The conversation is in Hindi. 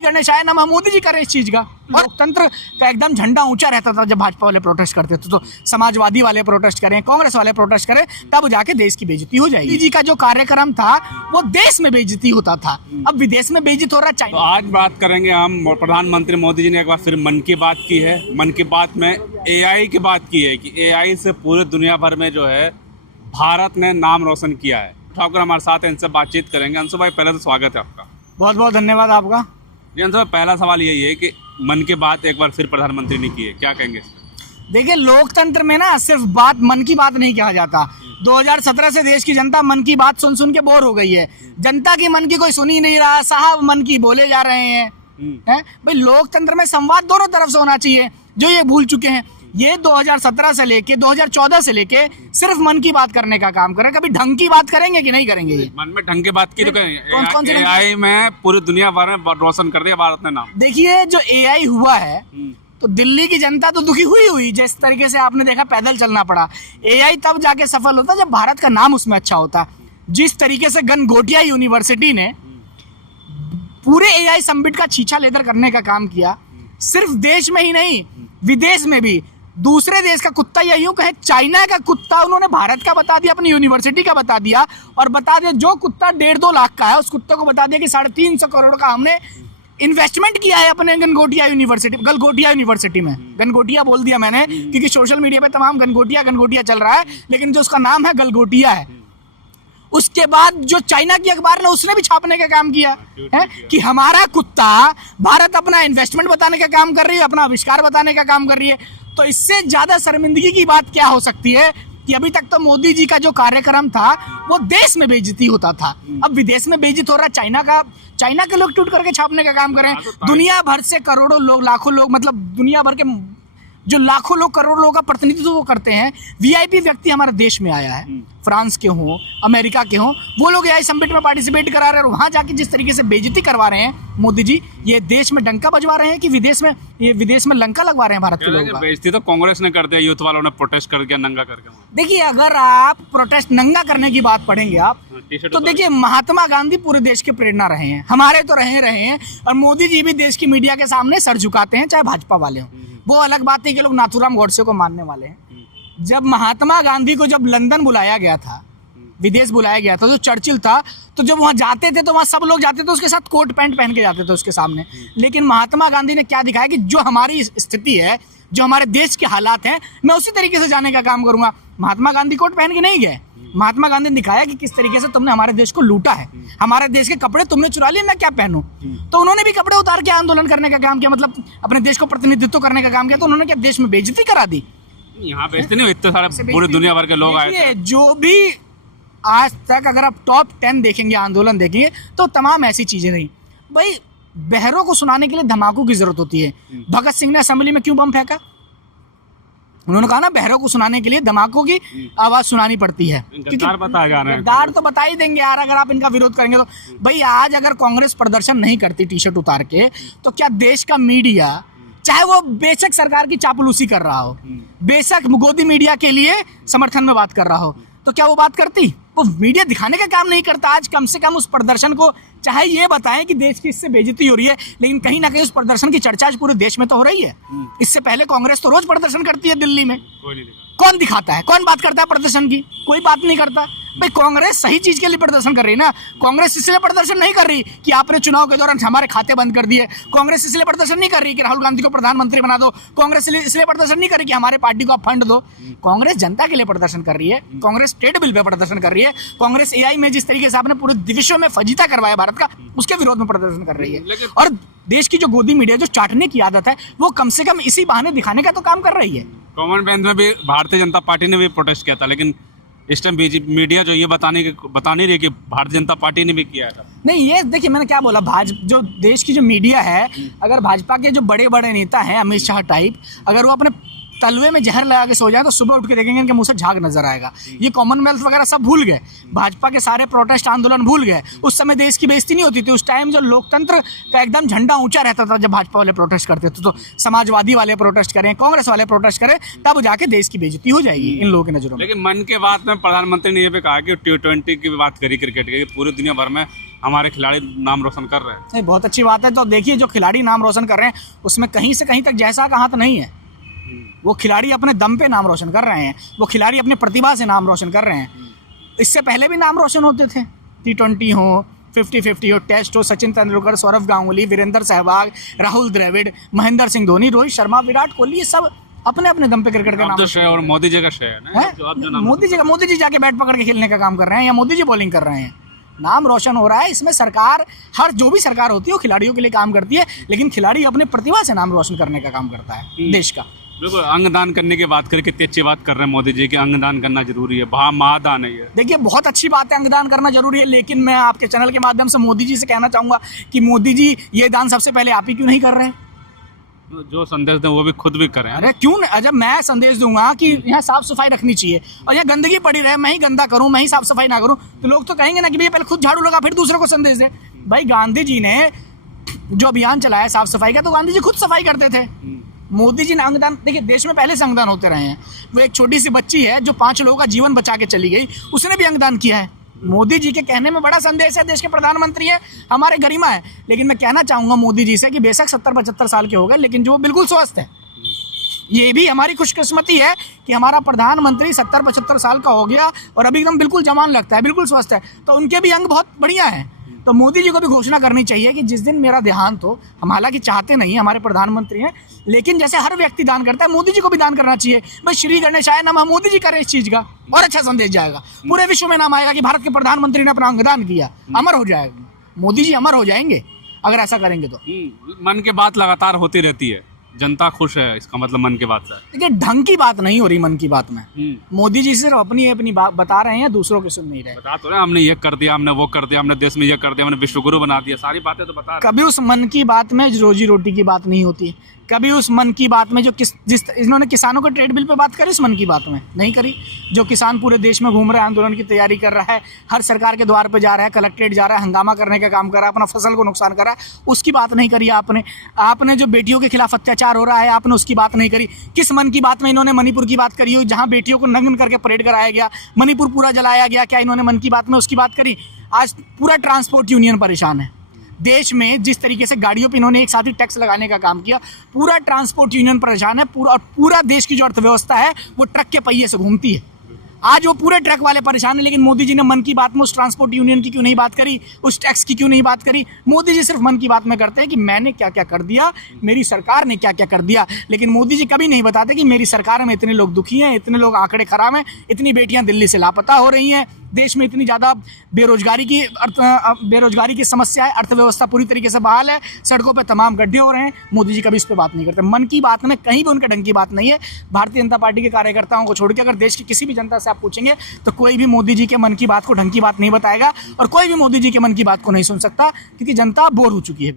करने शायद ना मोदी जी करें इस चीज का। और लोकतंत्र का एकदम झंडा ऊंचा रहता था जब भाजपा वाले प्रोटेस्ट करते थे। तो समाजवादी वाले प्रोटेस्ट करें, कांग्रेस वाले प्रोटेस्ट करें, तब जाके देश की बेइज्जती हो जाएगी। जी का जो कार्यक्रम था वो देश में बेइज्जती होता था, अब विदेश में बेइज्जत हो रहा है। तो आज बात करेंगे हम, प्रधानमंत्री मोदी जी ने एक बार फिर मन की बात की है। मन की बात में AI की बात की है कि AI से पूरे दुनिया भर में जो है भारत ने नाम रोशन किया है। ठाकुर हमारे साथ हैं, इनसे बातचीत करेंगे। अंशु भाई, पहले तो स्वागत है आपका। बहुत बहुत धन्यवाद आपका। जी अंशु भाई, पहला सवाल यही है कि मन की बात एक बार फिर प्रधानमंत्री ने की है, क्या कहेंगे? देखिए, लोकतंत्र में ना सिर्फ मन की बात नहीं कहा जाता। 2017 से देश की जनता मन की बात सुन सुन के बोर हो गई है। जनता की मन की कोई सुन ही नहीं रहा, साहब मन की बोले जा रहे हैं। भाई, लोकतंत्र में संवाद दोनों तरफ से होना चाहिए, जो ये भूल चुके हैं। ये 2017 से लेके 2014 से लेके सिर्फ मन की बात करने का काम कर रहे हैं। कभी ढंग की बात करेंगे कि नहीं करेंगे? ये मन में ढंग की बात की तो कौन सी AI में पूरी दुनिया भर में रोशन कर दिया भारत ने नाम। देखिए, जो AI हुआ है तो दिल्ली की जनता तो दुखी हुई जिस तरीके से आपने देखा पैदल चलना पड़ा। AI तब जाके सफल होता जब भारत का नाम उसमें अच्छा होता। जिस तरीके से गनगोटिया यूनिवर्सिटी ने पूरे AI समिट का छीछा लेकर करने का काम किया, सिर्फ देश में ही नहीं विदेश में भी। दूसरे देश का कुत्ता या यूं कहे चाइना का कुत्ता उन्होंने भारत का बता दिया, अपनी यूनिवर्सिटी का बता दिया, और बता दिया जो कुत्ता 1.5-2 लाख का है उस कुत्ते को बता दिया कि 350 करोड़ का हमने इन्वेस्टमेंट किया है अपने गलगोटिया यूनिवर्सिटी में। गनगोटिया बोल दिया मैंने क्योंकि सोशल मीडिया पे तमाम गनगोटिया चल रहा है, लेकिन जो उसका नाम है गलगोटिया है। उसके बाद जो चाइना की अखबार ने उसने भी छापने का काम किया है कि हमारा कुत्ता भारत अपना इन्वेस्टमेंट बताने का काम कर रही है, अपना आविष्कार बताने का काम कर रही है। तो इससे ज्यादा शर्मिंदगी की बात क्या हो सकती है कि अभी तक तो मोदी जी का जो कार्यक्रम था वो देश में बेइज्जती होता था, अब विदेश में बेइज्जत हो रहा है। चाइना के लोग ट्वीट करके छापने का काम करें। दुनिया भर से करोड़ों लोग, लाखों लोग, मतलब दुनिया भर के जो लाखों लोग, करोड़ों लोगों का प्रतिनिधित्व वो करते हैं। VIP व्यक्ति हमारे देश में आया है, फ्रांस के हों, अमेरिका के हों, वो लोग AI समिट में पार्टिसिपेट करा रहे हैं। और वहाँ जाके जिस तरीके से बेइज्जती करवा रहे हैं मोदी जी, ये देश में डंका बजवा रहे हैं कि विदेश में लंका लगवा रहे हैं भारत के लोगों का। बेइज्जती तो कांग्रेस ने कर दिया, यूथ वालों ने प्रोटेस्ट करके नंगा करके। देखिए, अगर आप प्रोटेस्ट नंगा करने की बात पढ़ेंगे आप तो देखिए, महात्मा गांधी पूरे देश के प्रेरणा रहे हैं, हमारे तो रहे हैं। और मोदी जी भी देश की मीडिया के सामने सर झुकाते हैं, चाहे भाजपा वाले हों। वो अलग बात है कि लोग नाथूराम गोडसे को मानने वाले हैं। जब महात्मा गांधी को जब लंदन बुलाया गया था, विदेश बुलाया गया था, तो चर्चिल था, तो जब वहाँ जाते थे तो वहाँ सब लोग जाते थे उसके साथ कोट पैंट पहन के जाते थे उसके सामने। लेकिन महात्मा गांधी ने क्या दिखाया कि जो हमारी स्थिति है, जो हमारे देश के हालात हैं, मैं उसी तरीके से जाने का काम करूंगा। महात्मा गांधी कोट पहन के नहीं गए। महात्मा गांधी ने दिखाया कि किस तरीके से तुमने हमारे देश को लूटा है, हमारे देश के कपड़े तुमने चुरा लिए, मैं क्या पहनूं। तो उन्होंने भी कपड़े उतार के आंदोलन करने का काम किया, मतलब अपने देश को प्रतिनिधित्व करने का काम किया। तो उन्होंने क्या देश में बेइज्जती करा दी? यहाँ बेइज्जती नहीं, इतने सारे पूरी दुनिया भर के लोग आए। जो भी आज तक अगर आप टॉप 10 देखेंगे, आंदोलन देखेंगे, तो तमाम ऐसी चीजें रही। भाई, बहरों को सुनाने के लिए धमाकों की जरूरत होती है। भगत सिंह ने असेंबली में क्यों बम फेंका? उन्होंने कहा ना, बहरों को सुनाने के लिए धमाकों की आवाज सुनानी पड़ती है। गद्दार तो बता ही देंगे यार, अगर आप इनका विरोध करेंगे तो। भाई, आज अगर कांग्रेस प्रदर्शन नहीं करती टी-शर्ट उतार के, तो क्या देश का मीडिया, चाहे वो बेशक सरकार की चापलूसी कर रहा हो, बेशक गोदी मीडिया के लिए समर्थन में बात कर रहा हो, तो क्या वो बात करती? वो मीडिया दिखाने का काम नहीं करता। आज कम से कम उस प्रदर्शन को चाहे ये बताएं कि देश की इससे बेइज्जती हो रही है, लेकिन कहीं ना कहीं उस प्रदर्शन की चर्चा आज पूरे देश में तो हो रही है। इससे पहले कांग्रेस तो रोज प्रदर्शन करती है दिल्ली में। कौन दिखाता है, कौन बात करता है प्रदर्शन की? कोई बात नहीं करता। भाई, कांग्रेस सही चीज के लिए प्रदर्शन कर रही है ना। कांग्रेस इसलिए प्रदर्शन नहीं कर रही कि आपने चुनाव के दौरान हमारे खाते बंद कर दिए। कांग्रेस इसलिए प्रदर्शन नहीं कर रही कि राहुल गांधी को प्रधानमंत्री बना दो। कांग्रेस इसलिए प्रदर्शन नहीं कर रही कि हमारे पार्टी को आप फंड दो। कांग्रेस जनता के लिए प्रदर्शन कर रही है। कांग्रेस ट्रेड बिल पे प्रदर्शन कर रही है। कांग्रेस AI में जिस तरीके से आपने पूरे विश्व में फजीता करवाया भारत का, उसके विरोध में प्रदर्शन कर रही है। और देश की जो गोदी मीडिया जो चाटने की आदत है, वो कम से कम इसी बहाने दिखाने का तो काम कर रही है। कॉमनवेल्थ में भी भारतीय जनता पार्टी ने भी प्रोटेस्ट किया था, लेकिन इस टाइम मीडिया जो ये बता नहीं रही कि भारतीय जनता पार्टी ने भी किया था। नहीं, ये देखिए, मैंने क्या बोला, जो देश की जो मीडिया है, अगर भाजपा के जो बड़े बड़े नेता हैं, अमित शाह टाइप, अगर वो अपने तलवे में जहर लगा के सो जाए तो सुबह उठ के देखेंगे इनके मुंह से झाग नजर आएगा। ये कॉमनवेल्थ वगैरह सब भूल गए, भाजपा के सारे प्रोटेस्ट आंदोलन भूल गए। उस समय देश की बेइज्जती नहीं होती थी। उस टाइम जो लोकतंत्र का एकदम झंडा ऊंचा रहता था जब भाजपा वाले प्रोटेस्ट करते थे। तो समाजवादी वाले प्रोटेस्ट करें, कांग्रेस वाले प्रोटेस्ट करें, तब जाके देश की बेइज्जती हो जाएगी इन लोगों की नजरों में। लेकिन मन की बात में प्रधानमंत्री ने ये भी कहा कि T20 की बात करी, क्रिकेट की, पूरी दुनिया भर में हमारे खिलाड़ी नाम रोशन कर रहे हैं। नहीं, बहुत अच्छी बात है। तो देखिए, जो खिलाड़ी नाम रोशन कर रहे हैं उसमें कहीं से कहीं तक जैसा का हाथ नहीं है। वो खिलाड़ी अपने दम पे नाम रोशन कर रहे हैं, वो खिलाड़ी अपनी प्रतिभा से नाम रोशन कर रहे हैं। इससे पहले भी नाम रोशन होते थे, T20 हो, 50-50 हो, टेस्ट हो, सचिन तेंदुलकर, सौरव गांगुली, वीरेंद्र सहवाग, राहुल द्रविड़, महेंद्र सिंह धोनी, रोहित शर्मा, विराट कोहली, ये सब अपने अपने दम पे क्रिकेट का नाम तो श्रेय और मोदी जी का श्रेय है ना, जो आप जो नाम मोदी जी जाके बैट पकड़ के खेलने का काम कर रहे हैं या मोदी जी बॉलिंग कर रहे हैं। नाम रोशन हो रहा है। इसमें सरकार, हर जो भी सरकार होती है वो खिलाड़ियों के लिए काम करती है, लेकिन खिलाड़ी अपने प्रतिभा से नाम रोशन करने का काम करता है देश का। बिल्कुल। अंगदान करने की बात करके कितनी अच्छी बात कर रहे हैं मोदी जी कि अंगदान करना जरूरी है, महादान है ये। देखिए, बहुत अच्छी बात है, अंगदान करना जरूरी है, लेकिन मैं आपके चैनल के माध्यम से मोदी जी से कहना चाहूंगा कि मोदी जी ये दान सबसे पहले आप ही क्यों नहीं कर रहे हैं? जो संदेश दें वो भी खुद भी करें। अरे क्यों नहीं? जब मैं संदेश दूंगा कि यहाँ साफ सफाई रखनी चाहिए और यहाँ गंदगी पड़ी रहे, मैं ही गंदा करूं, मैं ही साफ सफाई ना करूं, तो लोग तो कहेंगे ना कि भैया पहले खुद झाड़ू लगा फिर दूसरे को संदेश दे। भाई, गांधी जी ने जो अभियान चलाया साफ सफाई का, तो गांधी जी खुद सफाई करते थे। मोदी जी ने अंगदान, देखिए देश में पहले से अंगदान होते रहे हैं। वो एक छोटी सी बच्ची है जो 5 लोगों का जीवन बचा के चली गई, उसने भी अंगदान किया है। मोदी जी के कहने में बड़ा संदेश है, देश के प्रधानमंत्री है, हमारे गरिमा है। लेकिन मैं कहना चाहूंगा मोदी जी से कि बेशक 70-75 साल के हो गए, लेकिन जो बिल्कुल स्वस्थ है। ये भी हमारी खुशकिस्मती है कि हमारा प्रधानमंत्री 70-75 साल का हो गया और अभी एकदम बिल्कुल जवान लगता है, बिल्कुल स्वस्थ है, तो उनके भी अंग बहुत बढ़िया हैं। तो मोदी जी को भी घोषणा करनी चाहिए कि जिस दिन मेरा देहांत हो, हम हालांकि चाहते नहीं, हमारे प्रधानमंत्री हैं, लेकिन जैसे हर व्यक्ति दान करता है, मोदी जी को भी दान करना चाहिए। बस श्री गणेशाय नमः मोदी जी करें इस चीज़ का, और अच्छा संदेश जाएगा, पूरे विश्व में नाम आएगा कि भारत के प्रधानमंत्री ने अपना अंगदान किया, अमर हो जाएगा। मोदी जी अमर हो जाएंगे अगर ऐसा करेंगे तो। मन की बात लगातार होती रहती है, जनता खुश है, इसका मतलब मन की बात है। देखिए, ढंग की बात नहीं हो रही मन की बात में। मोदी जी सिर्फ अपनी बात बता रहे हैं, दूसरों की सुन नहीं रहे। बता तो रहे, हमने ये कर दिया, हमने वो कर दिया, हमने देश में ये कर दिया, हमने विश्व गुरु बना दिया, सारी बातें तो बता रहे। कभी उस मन की बात में रोजी रोटी की बात नहीं होती, कभी उस मन की बात में जो इन्होंने किसानों के ट्रेड बिल पे बात करी, उस मन की बात में नहीं करी। जो किसान पूरे देश में घूम रहा है, आंदोलन की तैयारी कर रहा है, हर सरकार के द्वार पे जा रहा है, कलेक्ट्रेट जा रहा है, हंगामा करने का काम कर रहा है, अपना फसल को नुकसान कर रहा है, उसकी बात नहीं करी आपने जो बेटियों के खिलाफ अत्याचार हो रहा है, आपने उसकी बात नहीं करी। किस मन की बात में इन्होंने मणिपुर की बात करी हुई, जहाँ बेटियों को नग्न करके परेड कराया गया, मणिपुर पूरा जलाया गया, क्या इन्होंने मन की बात में उसकी बात करी? आज पूरा ट्रांसपोर्ट यूनियन परेशान है देश में। जिस तरीके से गाड़ियों पे इन्होंने एक साथ ही टैक्स लगाने का काम किया, पूरा ट्रांसपोर्ट यूनियन परेशान है। पूरा देश की जो अर्थव्यवस्था है वो ट्रक के पहिए से घूमती है। आज वो पूरे ट्रक वाले परेशान है, लेकिन मोदी जी ने मन की बात में उस ट्रांसपोर्ट यूनियन की क्यों नहीं बात करी, उस टैक्स की क्यों नहीं बात करी? मोदी जी सिर्फ मन की बात में करते हैं कि मैंने क्या क्या कर दिया, मेरी सरकार ने क्या क्या कर दिया, लेकिन मोदी जी कभी नहीं बताते कि मेरी सरकार में इतने लोग दुखी हैं, इतने लोग आंकड़े खराब हैं, इतनी बेटियां दिल्ली से लापता हो रही हैं, देश में इतनी ज़्यादा बेरोजगारी की समस्या है, अर्थव्यवस्था पूरी तरीके से बहाल है, सड़कों पे तमाम गड्ढे हो रहे हैं। मोदी जी कभी इस पे बात नहीं करते। मन की बात में कहीं भी उनके ढंग की बात नहीं है। भारतीय जनता पार्टी के कार्यकर्ताओं को छोड़ के अगर देश की किसी भी जनता से आप पूछेंगे तो कोई भी मोदी जी के मन की बात को ढंग की बात नहीं बताएगा, और कोई भी मोदी जी के मन की बात को नहीं सुन सकता, क्योंकि जनता बोर हो चुकी है।